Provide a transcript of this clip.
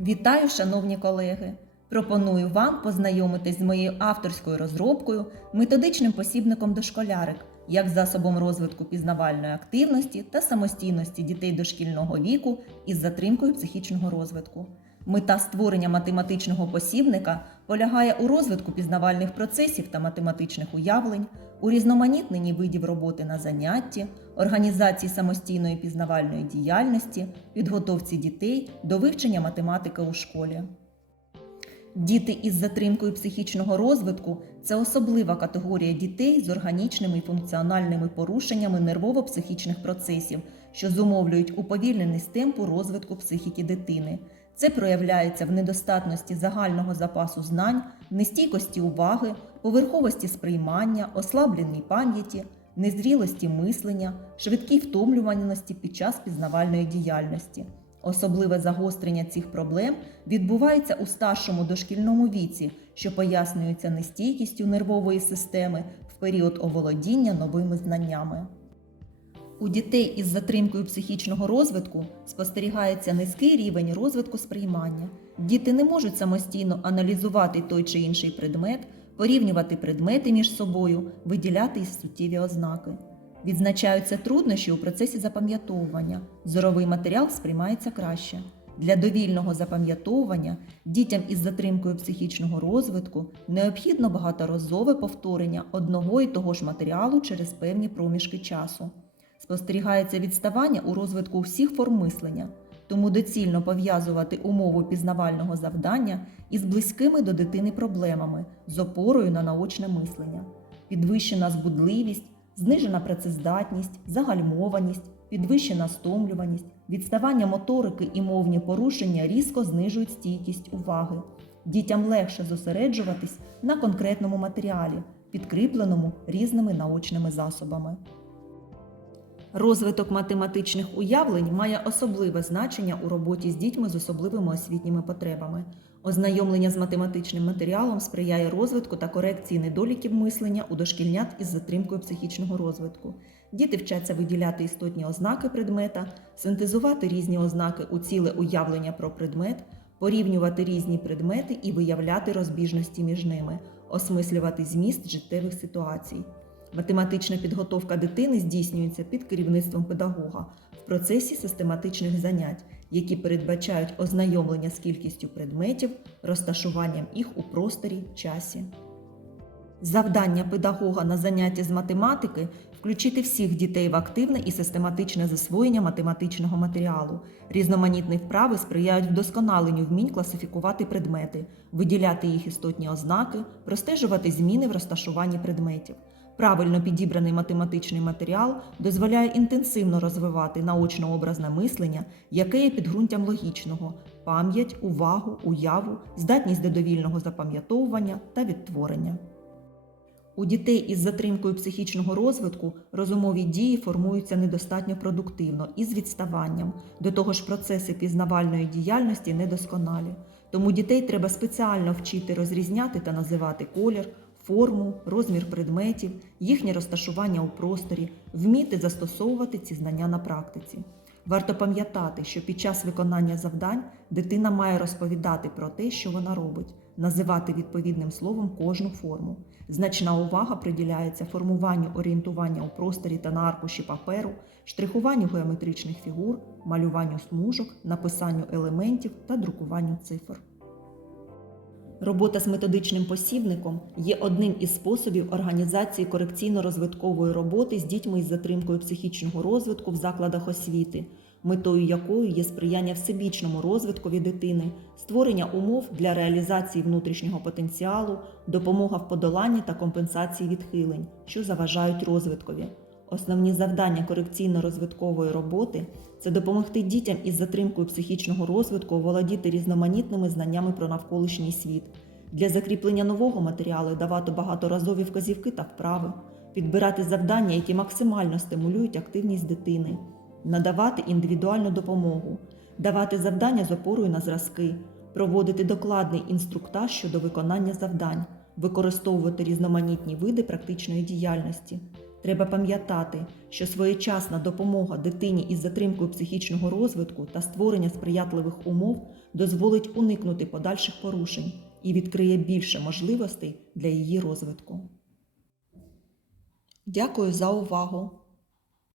Вітаю, шановні колеги! Пропоную вам познайомитись з моєю авторською розробкою, методичним посібником дошколярик як засобом розвитку пізнавальної активності та самостійності дітей дошкільного віку із затримкою психічного розвитку. Мета створення математичного посібника полягає у розвитку пізнавальних процесів та математичних уявлень, у різноманітненні видів роботи на занятті, організації самостійної пізнавальної діяльності, підготовці дітей до вивчення математики у школі. Діти із затримкою психічного розвитку це особлива категорія дітей з органічними і функціональними порушеннями нервово-психічних процесів, що зумовлюють уповільненість темпу розвитку психіки дитини. Це проявляється в недостатності загального запасу знань, нестійкості уваги, поверховості сприймання, ослабленій пам'яті, незрілості мислення, швидкій втомлюваності під час пізнавальної діяльності. Особливе загострення цих проблем відбувається у старшому дошкільному віці, що пояснюється нестійкістю нервової системи в період оволодіння новими знаннями. У дітей із затримкою психічного розвитку спостерігається низький рівень розвитку сприймання. Діти не можуть самостійно аналізувати той чи інший предмет, порівнювати предмети між собою, виділяти суттєві ознаки. Відзначаються труднощі у процесі запам'ятовування. Зоровий матеріал сприймається краще. Для довільного запам'ятовування дітям із затримкою психічного розвитку необхідно багаторазове повторення одного і того ж матеріалу через певні проміжки часу. Спостерігається відставання у розвитку всіх форм мислення, тому доцільно пов'язувати умову пізнавального завдання із близькими до дитини проблемами з опорою на наочне мислення, підвищена збудливість, знижена працездатність, загальмованість, підвищена стомлюваність, відставання моторики і мовні порушення різко знижують стійкість уваги. Дітям легше зосереджуватись на конкретному матеріалі, підкріпленому різними наочними засобами. Розвиток математичних уявлень має особливе значення у роботі з дітьми з особливими освітніми потребами. Ознайомлення з математичним матеріалом сприяє розвитку та корекції недоліків мислення у дошкільнят із затримкою психічного розвитку. Діти вчаться виділяти істотні ознаки предмета, синтезувати різні ознаки у ціле уявлення про предмет, порівнювати різні предмети і виявляти розбіжності між ними, осмислювати зміст життєвих ситуацій. Математична підготовка дитини здійснюється під керівництвом педагога в процесі систематичних занять, які передбачають ознайомлення з кількістю предметів, розташуванням їх у просторі, часі. Завдання педагога на занятті з математики включити всіх дітей в активне і систематичне засвоєння математичного матеріалу. Різноманітні вправи сприяють вдосконаленню вмінь класифікувати предмети, виділяти їх істотні ознаки, простежувати зміни в розташуванні предметів. Правильно підібраний математичний матеріал дозволяє інтенсивно розвивати наочно-образне мислення, яке є підґрунтям логічного, пам'ять, увагу, уяву, здатність до довільного запам'ятовування та відтворення. У дітей із затримкою психічного розвитку розумові дії формуються недостатньо продуктивно і з відставанням. До того ж, процеси пізнавальної діяльності недосконалі. Тому дітей треба спеціально вчити розрізняти та називати колір, форму, розмір предметів, їхнє розташування у просторі, вміти застосовувати ці знання на практиці. Варто пам'ятати, що під час виконання завдань дитина має розповідати про те, що вона робить, називати відповідним словом кожну форму. Значна увага приділяється формуванню орієнтування у просторі та на аркуші паперу, штрихуванню геометричних фігур, малюванню смужок, написанню елементів та друкуванню цифр. Робота з методичним посібником є одним із способів організації корекційно-розвиткової роботи з дітьми із затримкою психічного розвитку в закладах освіти, метою якої є сприяння всебічному розвиткові дитини, створення умов для реалізації внутрішнього потенціалу, допомога в подоланні та компенсації відхилень, що заважають розвиткові. Основні завдання корекційно-розвиткової роботи це допомогти дітям із затримкою психічного розвитку оволодіти різноманітними знаннями про навколишній світ, для закріплення нового матеріалу давати багаторазові вказівки та вправи, підбирати завдання, які максимально стимулюють активність дитини, надавати індивідуальну допомогу, давати завдання з опорою на зразки, проводити докладний інструктаж щодо виконання завдань, використовувати різноманітні види практичної діяльності Треба пам'ятати, що своєчасна допомога дитині із затримкою психічного розвитку та створення сприятливих умов дозволить уникнути подальших порушень і відкриє більше можливостей для її розвитку. Дякую за увагу!